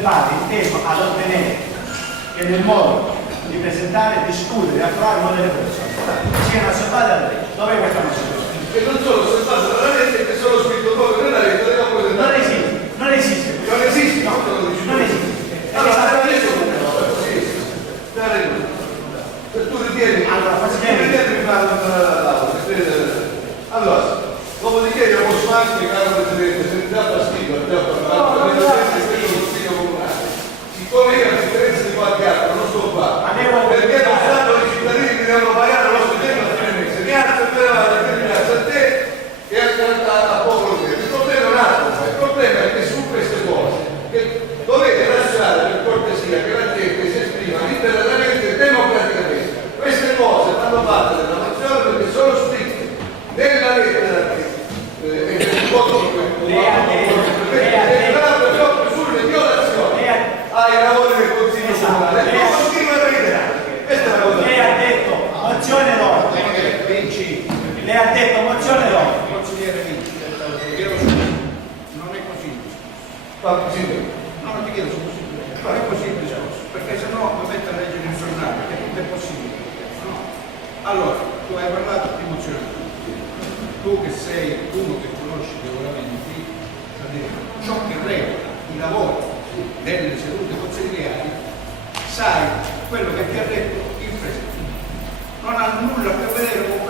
osservare inteso ad ottenere che nel modo di presentare, discutere e approvare una delle persone siano osservate dalla legge. Dov'è questa osservazione? Che non sono osservate dalla legge, che sono scritto proprio nella legge della non esiste, non esiste. Non esiste, no, non esiste. Allora, se tu ritieni, allora, dopodiché io posso anche, caro Presidente, se mi dà fastidio, abbiamo parlato del Consiglio Comunale, siccome io a differenza di qualche altro non sto qua, perché lo Stato e i cittadini mi devono pagare lo stipendio a fine mese, mi alzo e grazie a te e a popolo te. Il problema è un altro, il problema è che su queste cose che dovete lasciare per cortesia che la gente si esprima liberamente e democraticamente. Queste cose vanno fatte nella nazione perché sono scritte nella lettera e nel voto sulle violazioni ai lavori del Consiglio Comunale. E non continua a reiterare. Questa è la cosa. Lei ha detto mozione d'ordine. Lei ha detto mozione d'ordine. Consigliere Vinci, non è così. Non ti chiedo se è possibile. Non è possibile, perché se no lo mette a leggere il giornale, che non è possibile. No. Allora, tu hai parlato di mozione. Tu che sei uno che conosce i regolamenti, ciò che regola i lavori delle sedute consigliari, sai quello che ti ha detto il Presidente. Non ha nulla a che vedere con